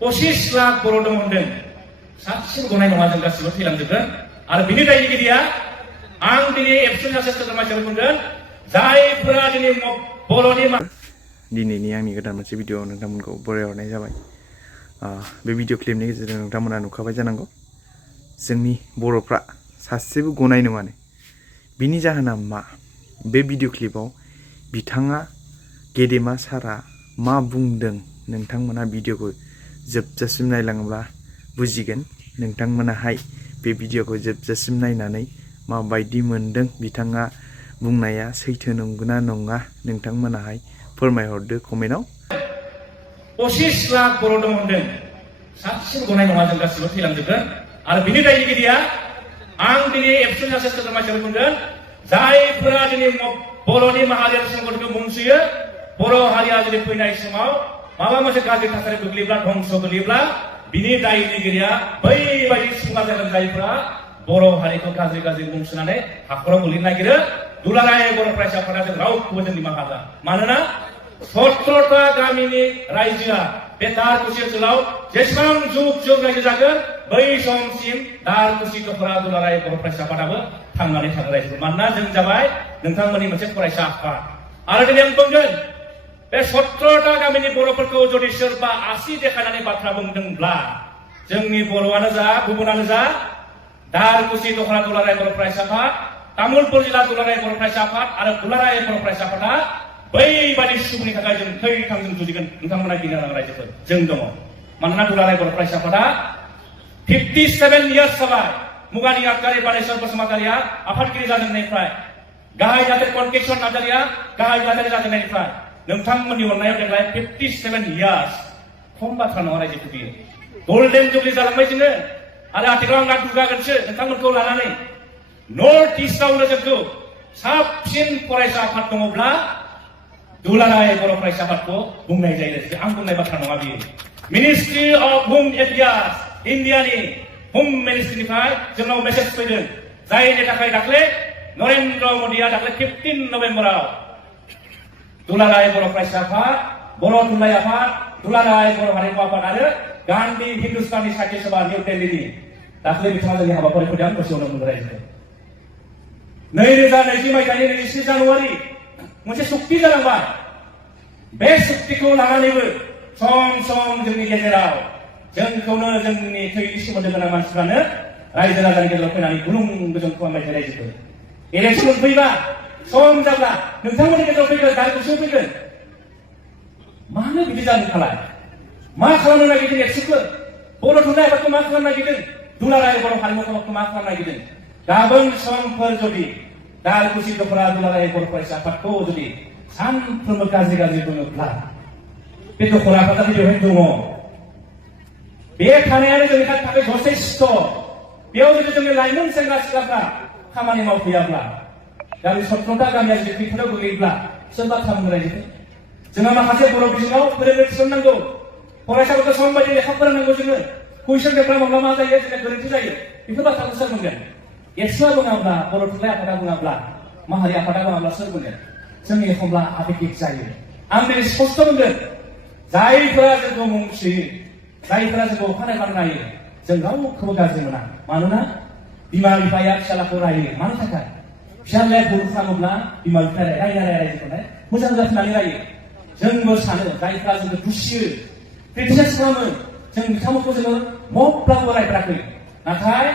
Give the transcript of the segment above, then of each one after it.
25 लाख बर' दं होनदों सासेबो गनाय नङा जों गासिबो थैलांजोबगोन आरो बिनि दायनिगिरिया आं दिनै एबसुनि सासे सोद्रोमा हिसाबै बुंगोन जायफोरा दिनै बर'नि दिनैनि आंनि गोदान मोनसे भिडिअ नोंथांमोनखौ बरायहरनाय जाबाय। बे भिडिअ क्लिपनि गेजेरजों नोंथांमोना नुखाबाय जानांगौ जोंनि बर'फ्रा सासेबो गनाय नङानो। बिनि जाहोना मा? बे भिडिअ क्लिपाव बिथाङा गेदेमा सारा मा बुंदों नोंथांमोना भिडिअखौ जोबजासिम नायलाङोब्ला बुजिगोन। नोंथांमोनाहाय बे भिडिअखौ जोबजासिम नायनानै माबायदि मोनदों, बिथाङा बुंनाया सैथो नंगौना नङा नोंथांमोनाहाय फोरमायहरदो कमेन्टआव। 25 लाख बर' दं होनदों सासेबो गनाय नङा जों गासिबो थैलांजोबगोन आरो बिनि दायनिगिरिया आं दिनै एबसुनि सासे सोद्रोमा हिसाबै बुंगोन जायफोरा दिनै बर'नि माहारियारि सम्पदखौ बुंसोयो। बर' हारिया जुदि फैनाय समाव माबा मोनसे गाज्रि थासारि गोग्लैब्ला धंस गोग्लैब्ला बिनि दायनिगिरिया बैबायदि सुबुङा जागोन जायफोरा बर' हारिखौ गाज्रि गाज्रि मुं सोनानै हाखराव गोलैनो नागिरो। दुलाराय बर' फरायसा आफादा जों रावखौबो जों निमाहा होआ। मानोना 17टा गामिनि रायजोआ बे दारकुसि ओनसोलाव जेसेबां जुग जुग रायजो जागोन बै समसिम दारकुसि दखरा दुलाराय बर' फरायसा आफादाबो थांनानै थागोन रायजो। मानोना जों जाबाय नोंथांमोननि मोनसे फरायसा आफाद। आरो दिनै आं बुंगोन बे 17टा गामिनि बर'फोरखौ जुदि सोरबा आसि देखायनानै बाथ्रा बुंदोंब्ला जोंनि बर'आनो जा गुबुनानो जा दारकुसि दखरा दुलाराय बर' फरायसा आफाद, तामुलपुर जिल्ला दुलाराय बर' फरायसा आफाद आरो दुलाराय बर' फरायसा आफादा बैबायदि सुबुंनि थाखाय जों थैथांजों जुजिगोन। नोंथांमोना गिनो नाङा रायजोफोर, जों दङ। मानोना दुलाराय बर' फरायसा आफादा 57 इयार्स जाबाय मुगानि आगदारि बानेश्वर बसुमतारिया आफादगिरि जाजेननायनिफ्राय, गाहाय जादेर कनकेसन नार्जारिया गाहाय जादेर जाजेननायनिफ्राय नोंथांमोननि अननायाव देग्लाय 57 इयार्स खम बाथ्रा नङा रायजोफोर। बियो गल्डेन जुबलि जालांबाय जोङो आरो आथिखालाव आं दुगागोनसो नोंथांमोनखौ लानानै नर्थ इस्टआवनो जोंखौ साबसिन फरायसा आफाद दङब्ला दुलाराय बर' फरायसा आफादखौ बुंनाय जायो। आं बुंनाय बाथ्रा नङा बियो। मिनिस्ट्रि अफ होम एफेयार्स इन्डियानि होम मिनिस्ट्रिनिफ्राय जोंनाव मेसेज फैदों जायनि थाखाय दाख्लै नरेन्द्र मदिया दाख्लै 15 नभेम्बराव दुलाराय बर' फरायसा आफाद, बर' थुनलाइ आफाद, दुलाराय बर' हारिमु आफाद आरो गान्धी हिन्दुस्तानी साहित्य सभा निउ दिल्लीनि दाख्लै बिथाङा जोंनि हाबाफारिखौ आं गोसोआवनो मोनबाय। 2020 मायथाइनि 23 जानुवारि मोनसे सुक्ति जालांबाय। बे सुक्तिखौ लानानैबो सम सम जोंनि गेजेराव जोंखौनो जोंनि थैनि सोमोन्दो गोनां मानसिफ्रानो रायजो राजानि गेजेराव फैनानै गुलुं गुजुं खालामबाय थायो रायजोखौ। इलेक्सन फैबा सम जाब्ला नोंथांमोननि गेजेराव फैगोन, दारकुसियाव फैगोन। मानो बिदि जानो खालाय? मा खालामनो नागिरदों एबसुखौ? बर' थुनलाइ आफादखौ मा खालामनो नागिरदों? दुलाराय बर' हारिमु आफादखौ मा खालामनो नागिरदों? गाबोन समफोर जुदि दारकुसि दखरा दुलाराय बर' फरायसा आफादखौ जुदि सानफ्रोमबो गाज्रि गाज्रि बुङोब्ला बे दखरा आफादा बेवहाय दङ। बे थानायानो जोंनि थाखाय जथेस्थ'। बेयाव जुदि जोंनि लाइमोन सेंग्रा सिख्लाफ्रा खामानि मावफैयाब्ला गामि 17टा गामिया जुदि खैफोदाव गोग्लैयोब्ला सोर बाथ्रा बुंनो रायजोखौ? जोंहा माखासे बर' बिजोङाव फोरोंनो थिसननांगौ, फरायसाफोरखौ सम बायदि लेखा फोरोंनांगौ। जोङो कुइसन पेपार माब्ला मा जायो, जोंना गोरोन्थि जायो। बेफोर बाथ्राखौ सोर बुंगोन? एबसुआ बुङाब्ला, बर' थुनलाइ आफादा बुङाब्ला, माहारि आफादा बुङाब्ला सोर बुंगोन? जोंनि एखमब्ला आबेगिक जायो। आं दिनै स्पष्ट बुंदों जायफोरा जोंखौ मुं सोयो, जायफोरा जोंखौ अखानायबानो नायो, जों रावखौबो गाज्रि मोना। मानोना बिमा बिफाया फिसालाखौ रायो। मानि थाखाय? फिसालाया भुल खालामोब्ला बिमा बिफाया रायजोखौहाय मोजां जाफिननानै रायो। जोंबो सानो जायफ्रा जोंखौ दुसियो, क्रिटिसाइज खालामो, जों बिथांमोनखौ जोङो मब्लाबो रायफेराखै। नाथाय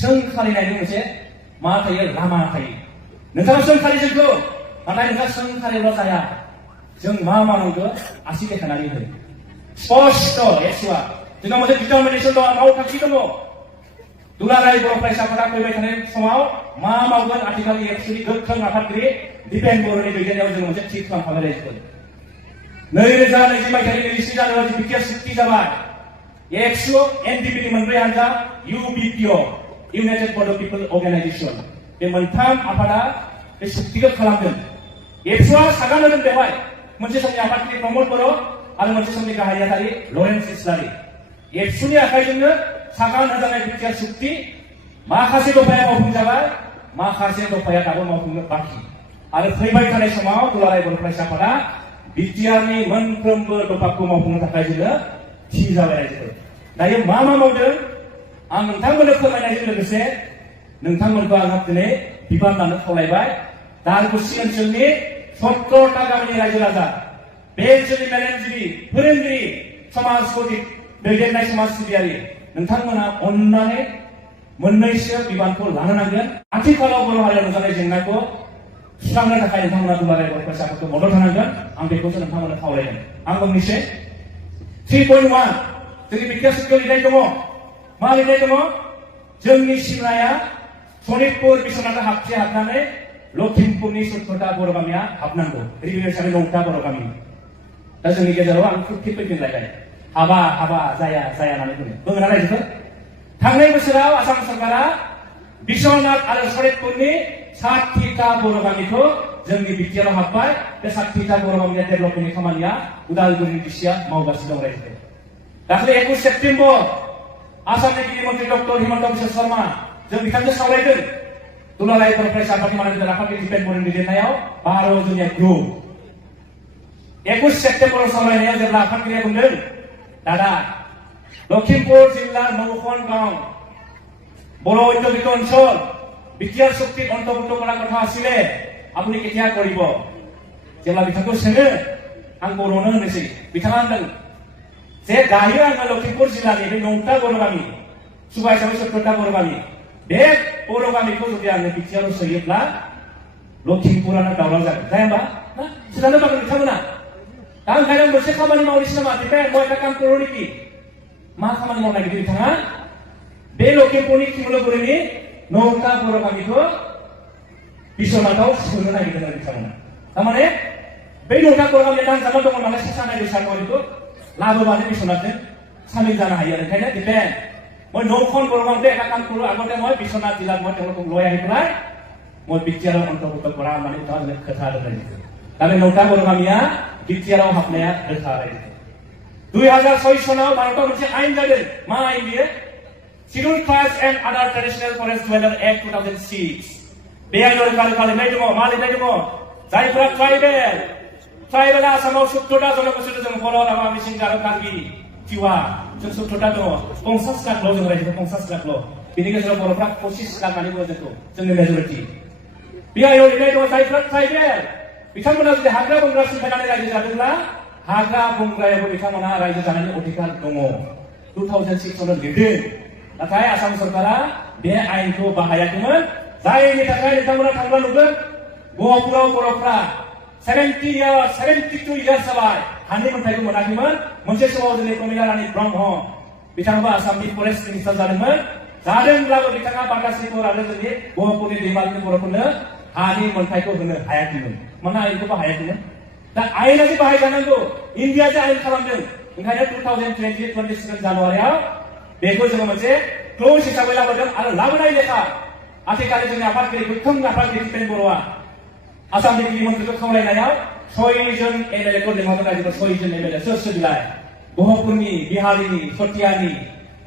सोंखारिनायनि मोनसे मा थायो? लामा थायो। नोंथाङा सोंखारि जोंखौ, नाथाय नोंथाङा सोंखारिल' जाया। जों मा मावनांगौ आसि देखायनानै होयो। स्पष्ट एबसुआ जोंनाव मोनसे डिटारमिनेसन दङ, मावथांखि दङ। दुलाराय बर' फरायसा आफादा फैबाय थानाय समाव मा मावगोन? आथिखालनि एबसुनि गोख्रों आफादगिरि दिपेन बर'नि दैदेननायाव जों मोनसे थि खालामखाबाय रायजोफोर। 2020 मायथाइनि 23 जानुवारि बिटिआर सुक्ति जाबाय। एबसु, एनडिपिनि मोनब्रै हानजा, इउबिपिअ इउनाइटेड बड' पिपल अर्गानाइजेसन, बे मोनथाम आफादा बे सुक्तिखौ खालामदों। एबसुआ सागान होदों बेवहाय मोनसे समनि आफादगिरि प्रमद बर' आरो मोनसे समनि गाहाय नेहाथारि लरेन्स इस्लारि। एबसुनि आखाइजोंनो सागान होजानाय बिटिआर सुक्ति माखासे दफाया मावफुंजाबाय, माखासे दफाया दाबो मावफुंनो बाखि। आरो फैबाय थानाय समाव दुलाराय बर' फरायसा आफादा बिटिआरनि मोनफ्रोमबो दफाखौ मावफुंनो थाखाय जोङो थि जाबाय रायजोफोर दायो मा मावदों आं नोंथांमोननो फोरमायनायजों लोगोसे नोंथांमोनखौ आंहा दिनै बिबान लानो खावलायबाय दालकुसि ओनसोलनि 17टा गामिनि रायजो राजा बे ओनसोलनि मेलेमजिबि फोरोंगिरि समाजखौ दैदेननाय समाज सिबियारि नोंथांमोना अननानै मोननैसो बिबानखौ लानो नांगोन आथिखालाव बर' हारियाव नुजानाय जेंनाखौ सुस्रांनो थाखाय नोंथांमोना दुलाराय बर' फरायसाफोरखौ मदद होनांगोन आं बेखौसो नोंथांमोननो खावलायगोन आं बुंनोसै 3.1 जोंनि बिटिआर सुक्तियाव लिरनाय दङ मा लिरनाय दङ जोंनि सिमनाया सनितपुर बिश्वनाथ हाबसे हाबनानै लखिमपुरनि 17टा बर' गामिया हाबनांगौ रिभिनिउ हिसाबै 9टा बर' गामि दा जोंनि गेजेराव आं फैफिनलायबाय हाबा जाया होननानै बुङो ना रायजोफोर थांनाय बोसोराव आसाम सरकारा बिश्वनाथ आरो सनितपुरनि 60टा बर' गामिखौ जोंनि बिटिआराव हाबबाय बे 60टा बर' गामिया डेभेलपमेन्टनि खामानिया उदालगुरिनि डिसिआ मावगासिनो दं रायजोफोर दाख्लै 21 सेप्तेम्बर आसामनि गिबि मन्त्रि डक्टर हिमन्त बिश्व शर्मा जों बिथांजों सावरायदों दुलाराय बर' फरायसा आफादनि मानसिफोर आफादनि दिपेन बर'नि दैदेननायाव 12 जुनिया ग्रुप 21 सेप्तेम्बराव सावरायनायाव जेब्ला आफादगिरिया बुंदों दादा लखिमपुर जिल्ला नौখন गाঁও बर' ঔদ্যোগিক অঞ্চল বিটিআর চুক্তিত অন্তৰ্ভুক্ত কৰাৰ কথা আছিলে আপুনি কেতিয়া কৰিব जेब्ला बिथांखौ सोङो आं बर'नो होनोसै बिथाङा होनदों जे दायो आङो लखिमपुर जिल्लानि बे 9टा बर' गामि सुबा हिसाबै 17टा बर' गामि बे बर' गामिखौ जुदि आङो बिटिआराव सोयोब्ला लखिमपुरानो दावराव जागोन जाया होमबा सोदानो बागोन बिथांमोना दा ओंखायनो मोनसे खामानि मावनोसै नामा दिपेन মই এটা কাম কৰো নেকি मा खामानि मावनो नागिरदों बिथाङा बे लखिमपुरनि किमलुगुरिनि 9टा बर' गामिखौ बिश्वनाथाव सोनो नागिरदों आरो बिथांमोना थारमाने बै 9टा बर' गामिया नांजाबना दङ नालाय सासानाय दैसाखौ लाबोबानो बिश्वनाथजों सामिल जानो हायो आरो ओंखायनो दिपेन মই 9খন बर' गामिতে এটা কাম কৰো আগতে মই বিশ্বনাথ জিলাত মই তেওঁলোকক লৈ আহি পেলাই মই বিটিআৰৰ অন্তৰ্ভুক্ত কৰা মানে তাহলে खोथा होदों दा बे 9टा बर' गामिया बिटिआराव हाबनाया रोखा रायजो 2006 सनाव भारताव मोनसे आयेन जादों मा आयेन बियो Scheduled Tribes and Other Traditional Forest Dweller Act 2006 बे आयेनाव रोखा रोखा लिरनाय दङ मा लिरनाय दङ जायफोरा ट्राइबेला आसामाव 17टा जनगोष्ठी दं बर' राभा मिसिं गार' कार्बि टिवा जों 17टा दङ 50 लाखल' जों रायजोफोर 50 लाखल' बिनि गेजेराव बर'फ्रा 25 लाख होननानै बुङो जोंखौ जोंनि मेजरिटि बे आयेनाव लिरनाय दङ जायफोरा ट्राइबेल बिथांमोना जुदि हाग्रा बंग्रा सिफायनानै रायजो जादोंब्ला हाग्रा बंग्रायावबो बिथांमोना रायजो जानायनि अधिकार दङ 2006 आवनो लिरदों नाथाय आसाम सरकारा बे आयेनखौ बाहायाखैमोन जायनि थाखाय बिथांमोना थांब्ला नुगोन गहपुराव बर'फ्रा 72 इयार्स जाबाय हानि मोनथायखौ मोनाखैमोन मोनसे समाव जोंनि प्रमिला रानी ब्रह्म बिथाङाबो आसामनि फरेस्ट मिनिस्टार जादोंब्लाबो बिथाङा बागासिफोर आरो जोंनि गहपुरनि दैमालुनि बर'फोरनो हानि मोनथायखौ होनो हायाखैमोन मानोना आयेनखौ बाहायाखैमोन दा आयेना जे बाहायजानांगौ इन्डिया जे आयेन खालामदों ओंखायनो 27 जानुवारियाव बेखौ जोङो मोनसे क्ल'ज हिसाबै लाबोदों आरो लाबोनाय लेखा आथिखालनि जोंनि आफादगिरि गोख्रों आफादगिरि दिपेन बर'आ आसामनि गिबि मन्थ्रिखौ खावलायनायाव 6 जन एमएलएखौ लिंहरदों रायजोफोर 6 जन एमएलए सोर सोर बिलाय गहपुरनि बिहारिनि सतियानि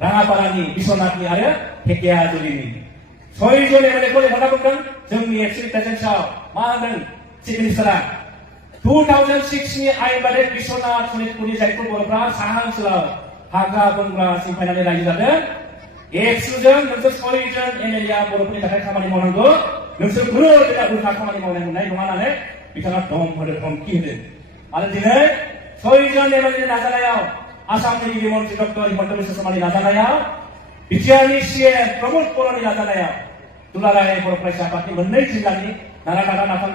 राङापारानि बिश्वनाथनि आरो धेकियाजुलिनि 6 जन एमएलएखौ लिंहरना बुंदों जोंनि एक्सुवेलि प्रेजेन्सआव मा होनदों चिफ मिनिस्टारा 2006 नि आयेन बादै बिश्वनाथ सनितपुरनि जायफोर बर'फ्रा साहा ओनसोलाव हाग्रा बंग्रा सिफायनानै रायजो जादों 100 जन नोंसोर 6 जन एमएलएआ बर'फोरनि थाखाय खामानि मावनांगौ नोंसोर खुनु उल्था खामानि मावनाय मोननाय नङा होननानै बिथाङा धमखि होदों आरो दिनै 6 जन एमएलएनि नाजानायाव आसामनि गिबि मन्त्रि डक्टर हिमन्त बिश्व शर्मानि नाजानायाव बिटिआरनि सीएम प्रमोद बर'नि नाजानायाव दुलाराय बर' फरायसा आफादनि मोननै जिल्लानि नारा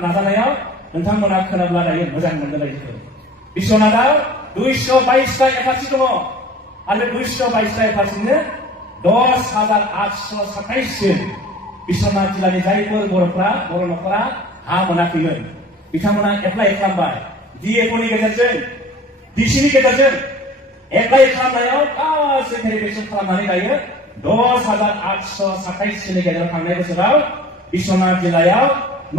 नाजानायाव नोंथांमोना खोनाब्ला दायो मोजां मोनगोन रायजोफोर बिश्वनाथाव 222टा एफआरसि दङ आरो बे 222टा एफआरसिनो 10,827 जन बिश्वनाथ जिल्लानि जायफोर बर'फ्रा बर' न'खरा हा मोनाखैमोन बिथांमोना एप्लाइ खालामबाय डिएफअनि गेजेरजों डिसिनि गेजेरजों एप्लाइ खालामनायाव गासै भेरिफिकेसन खालामनानै दायो 10,827 जननि गेजेराव थांनाय बोसोराव बिश्वनाथ जिल्लायाव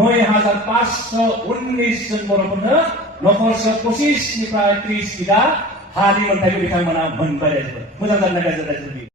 9,519 जन बर'फोरनो नखरसेयाव 25 निफ्राय 30 बिघा हानि मोनथायखौ बिथांमोना मोनबाय रायजोफोर मोजां जादों रायजो